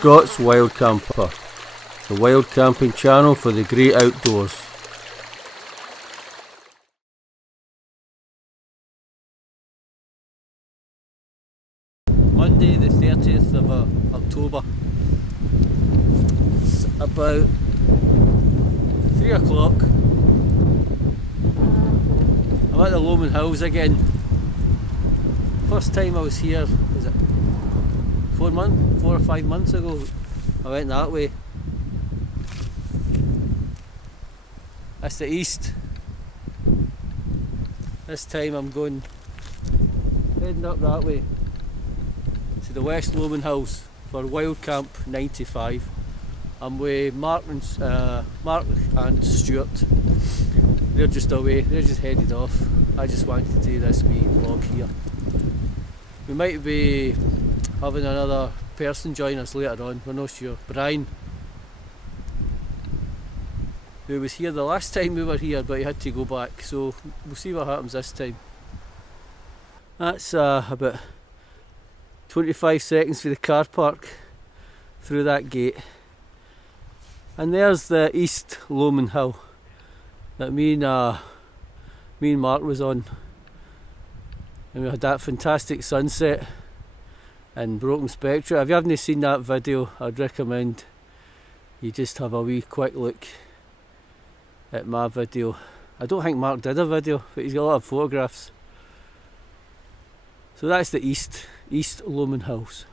Scott's Wild Camper, the wild camping channel for the great outdoors. Monday the 30th of October. It's about 3 o'clock. I'm at the Lomond Hills again. First time I was here, was it 4 or 5 months ago? I went that way. That's the east. This time I'm heading up that way to the West Lomond Hills for Wild Camp 95. I'm with Mark and Stuart. They're just away, they're just headed off. I just wanted to do this wee vlog here. We might be having another person join us later on, we're not sure. Brian, who was here the last time we were here, but he had to go back, so we'll see what happens this time. That's about 25 seconds for the car park through that gate. And there's the East Lomond Hill that me and Mark was on. And we had that fantastic sunset and Broken Spectra. If you haven't seen that video, I'd recommend you just have a wee quick look at my video. I don't think Mark did a video, but he's got a lot of photographs. So that's the East Lomond Hills.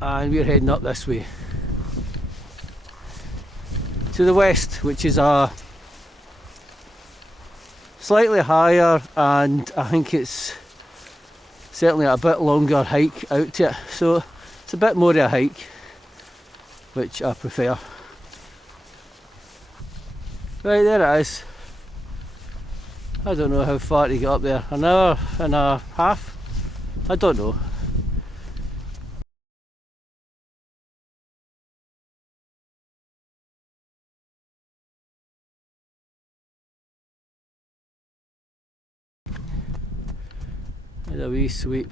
And we're heading up this way to the west, which is a slightly higher, and I think it's certainly a bit longer hike out to it, so it's a bit more of a hike, which I prefer. Right, there it is. I don't know how far to get up there, an hour and a half? I don't know. There's a wee sweep.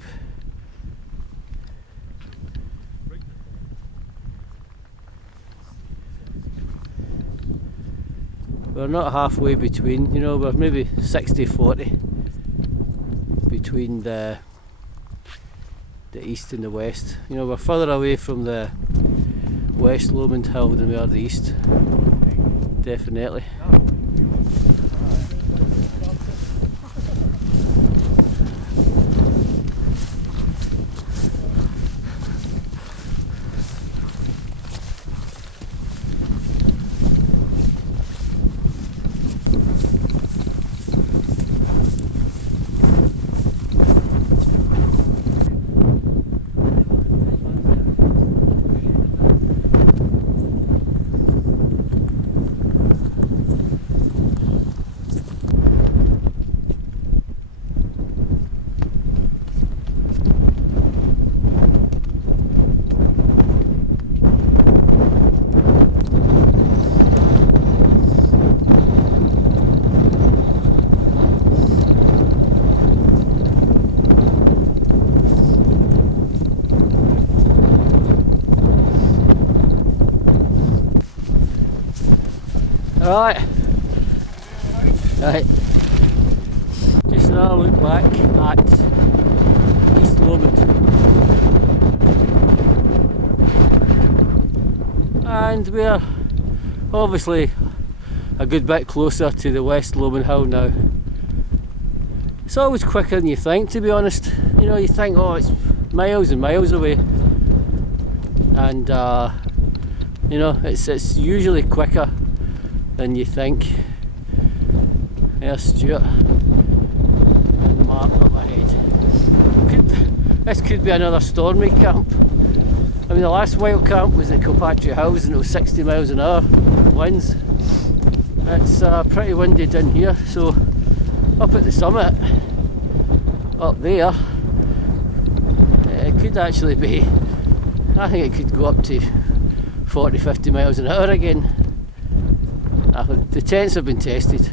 We're not halfway between, you know, we're maybe 60-40 between the east and the west. You know, we're further away from the West Lomond Hill than we are the east, definitely. Right, just another look back at East Lomond, and we're obviously a good bit closer to the West Lomond Hill now. It's always quicker than you think, to be honest. You know, you think, oh, it's miles and miles away, and you know, it's usually quicker than you think. There's Stuart and Mark up ahead. This could be another stormy camp. I mean, the last wild camp was at Kilpatrick Hills and it was 60 miles an hour winds. It's pretty windy down here, so up at the summit, up there, it could actually be, I think it could go up to 40-50 miles an hour again. The tents have been tested.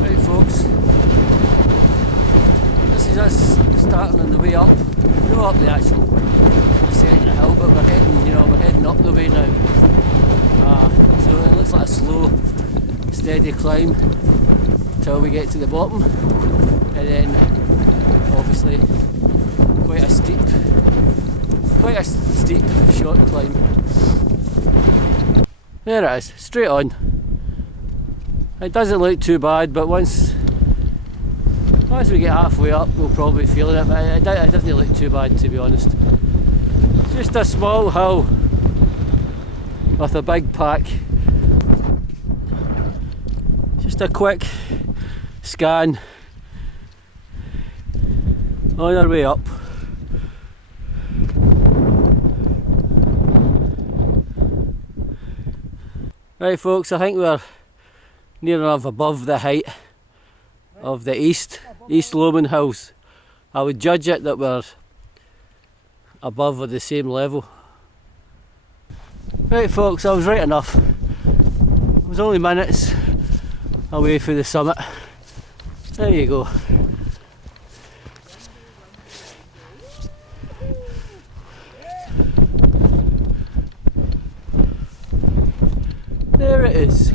Right folks, this is us starting on the way up. Not up the actual ascent of the hill, but we're heading, you know, we're heading up the way now. So it looks like a slow, steady climb till we get to the bottom, and then obviously quite a steep short climb. There it is, straight on. It doesn't look too bad, but once we get halfway up we'll probably feel it, but it doesn't look too bad, to be honest. Just a small hill with a big pack. Just a quick scan on our way up. Right folks, I think we're near enough above the height of the East Lomond hills. I would judge it that we're above or the same level. Right folks, I was right enough. I was only minutes away from the summit. There you go. There it is.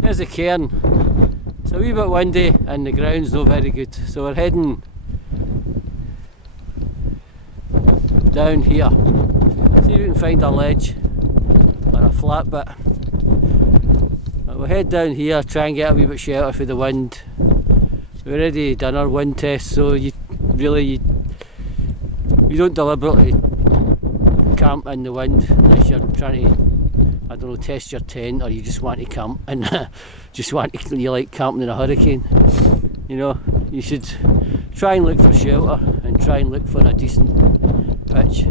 There's a cairn. It's a wee bit windy and the ground's not very good, so we're heading down here. See if we can find a ledge or a flat bit. But we'll head down here, try and get a wee bit shelter for the wind. We've already done our wind test, so you don't deliberately camp in the wind unless you're trying to, I don't know, test your tent, or you just want to camp and you like camping in a hurricane. You know, you should try and look for shelter and try and look for a decent pitch.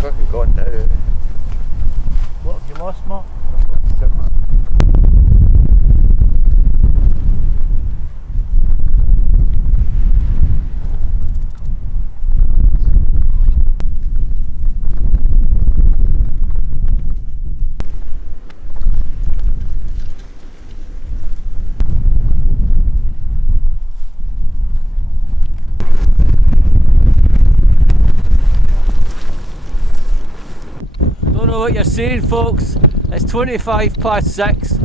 Fucking gone now. What have you lost, Mark? Don't know what you're saying, folks. It's 25 past 6.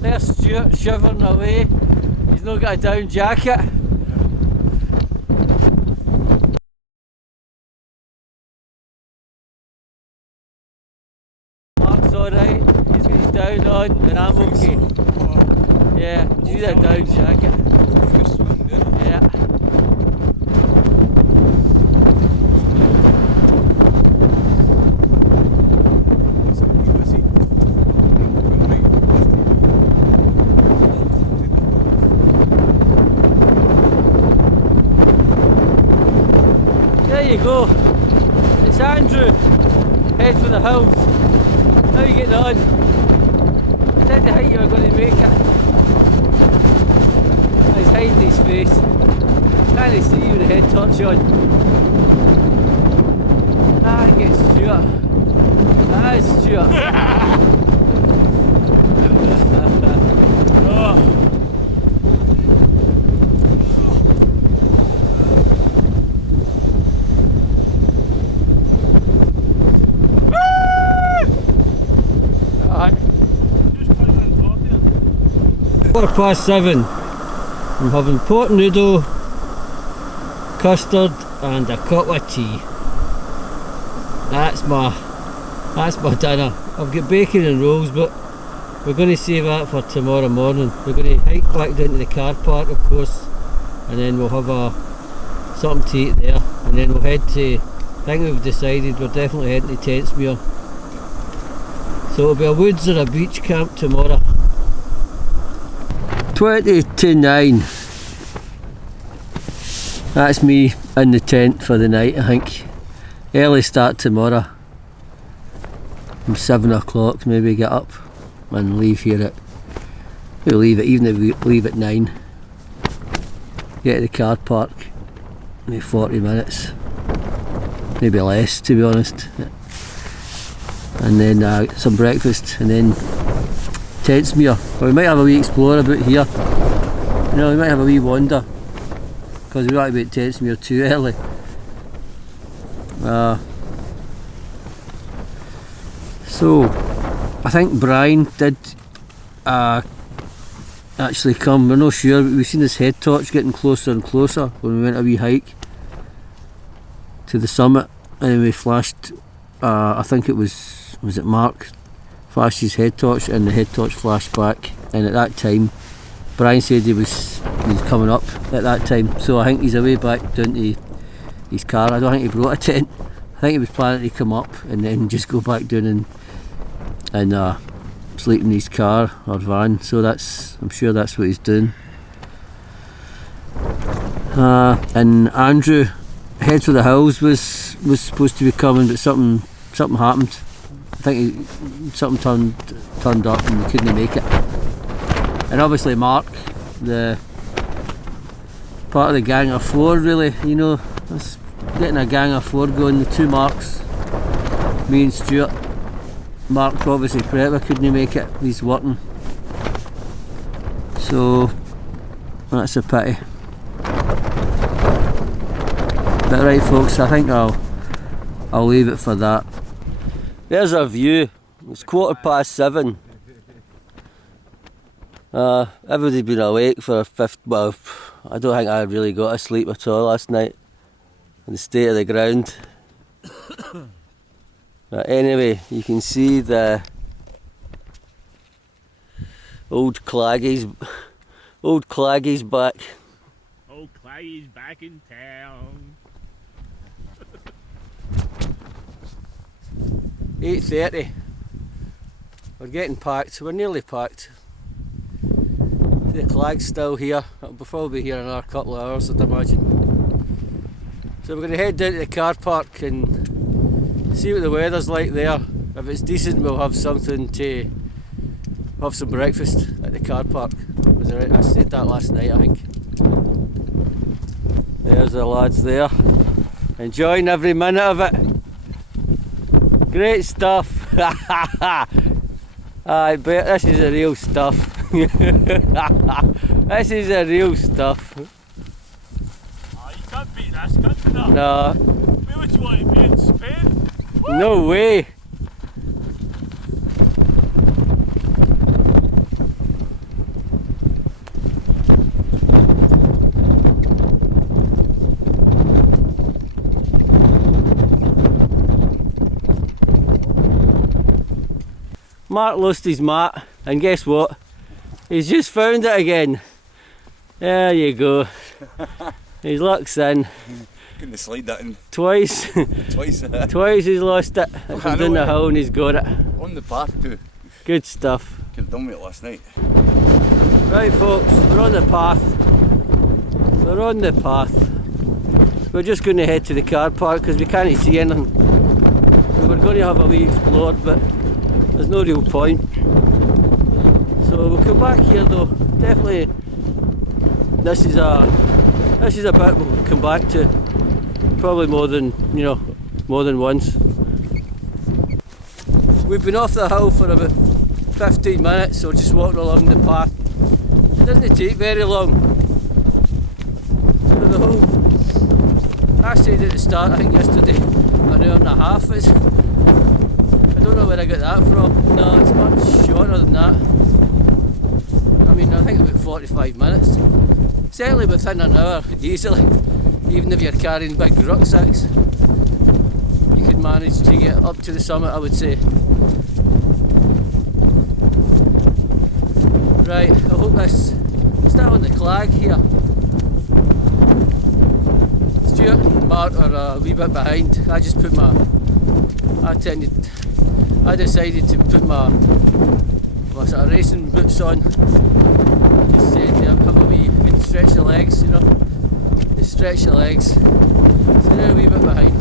There's Stuart shivering away. He's not got a down jacket. Mark's alright. He's got his down on and I'm okay. Yeah, you need a down jacket. Yeah. There you go. It's Andrew. Head for the hills. How are you getting on? I didn't think you were going to make it. He's hiding his face. Can't he see you with the head torch on? I think it's Stuart. That is Stuart. Oh. Quarter past 7. I'm having pot noodle custard and a cup of tea. That's my dinner. I've got bacon and rolls, but we're going to save that for tomorrow morning. We're going to hike back down to the car park, of course, and then we'll have something to eat there, and then we'll head to, I think we've decided we're definitely heading to Tentsmuir. So it'll be a woods or a beach camp tomorrow. 20 to 9. That's me in the tent for the night, I think. Early start tomorrow. From 7 o'clock, maybe get up and leave here at, we'll leave it, even if we leave at 9. Get to the car park, maybe 40 minutes. Maybe less, to be honest. And then some breakfast, and then Tentsmuir. Or we might have a wee explore about here. You know, we might have a wee wander, because we don't want to be at Tentsmuir too early. So, I think Brian did actually come. We're not sure, but we've seen this head torch getting closer and closer when we went a wee hike to the summit, and we flashed, I think it was it Mark, flashed his head torch, and the head torch flashed back, and at that time Brian said he was coming up at that time, so I think he's away back down to his car. I don't think he brought a tent. I think he was planning to come up and then just go back down and sleep in his car or van, so I'm sure that's what he's doing. And Andrew, Heads for the Hills was supposed to be coming, but something happened. I think something turned up and we couldn't make it. And obviously Mark, the part of the gang of 4, really, you know, that's getting a gang of 4 going, the 2 Marks, me and Stuart. Mark obviously prepper couldn't make it, he's working, so that's a pity. But right folks, I think I'll leave it for that. There's our view. It's 7:15. Everybody's been awake for well, I don't think I really got to sleep at all last night in the state of the ground. But anyway, you can see the old Claggy's back. Old Claggy's back in town. 8:30. We're getting packed. We're nearly packed. The Clag's still here. It'll probably be here in another couple of hours, I'd imagine. So we're going to head down to the car park and see what the weather's like there. If it's decent, we'll have something to have some breakfast at the car park. I said that last night, I think. There's the lads there, enjoying every minute of it. Great stuff. I bet this is the real stuff. This is the real stuff. Oh, you can't beat this, can you? No. Where would you want to be in Spain? What? No way. Mark lost his mat, and guess what? He's just found it again. There you go. His luck's in. Couldn't slide that in. Twice. Twice he's lost it. It's down the hill and he's got it. On the path too. Good stuff. Could have done with it last night. Right folks, we're on the path. We're on the path. We're just going to head to the car park because we can't see anything. We were going to have a wee explore, but there's no real point. So we'll come back here though. Definitely this is a bit we'll come back to. Probably more than once. We've been off the hill for about 15 minutes, so just walking along the path. It doesn't take very long. So the whole, I said at the start, I think yesterday, an hour and a half is. I don't know where I got that from. No, it's much shorter than that. I mean, I think about 45 minutes. Certainly within an hour, easily Even if you're carrying big rucksacks, you can manage to get up to the summit, I would say. Right, I hope this. Still on the Clag here. Stuart and Bart are a wee bit behind. I decided to put my sort of racing boots on. Just said have a wee good stretch the legs, you know. Just stretch the legs. So they're a wee bit behind.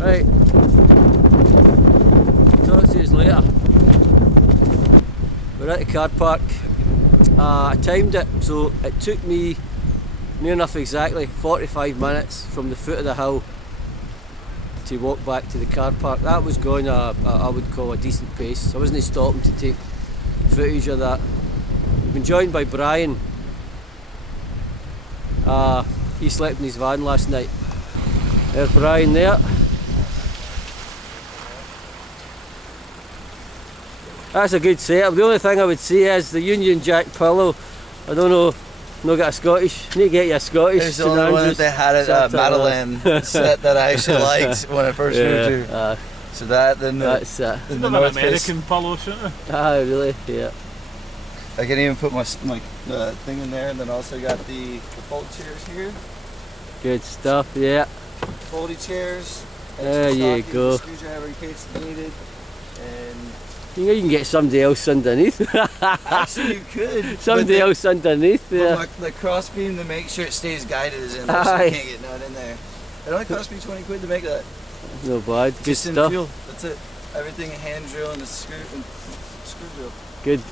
Right. Talk to you later. We're at the car park. I timed it, so it took me near enough exactly 45 minutes from the foot of the hill to walk back to the car park. That was going I would call a decent pace. I wasn't stopping to take footage of that. I've been joined by Brian. He slept in his van last night. There's Brian there. That's a good setup. The only thing I would say is the Union Jack pillow. I don't know, not got a Scottish. You need to get you a Scottish. There's the only one that they had at Madeline set that I actually liked when I first moved here. So that, then the, that's then the An North American Face. pillow, shouldn't it? really? Yeah. I can even put my thing in there, and then also got the fold chairs here. Good stuff, yeah. Foldy chairs. There you go. Screwdriver in case needed. And You know you can get somebody else underneath. actually, you could. Somebody else underneath there. But the cross beam to make sure it stays guided is in there, so Aye. you can't get none in there. It only cost me 20 quid to make that. No bad. Good Just in stuff. fuel. That's it. Everything hand drill and a screw drill. Good.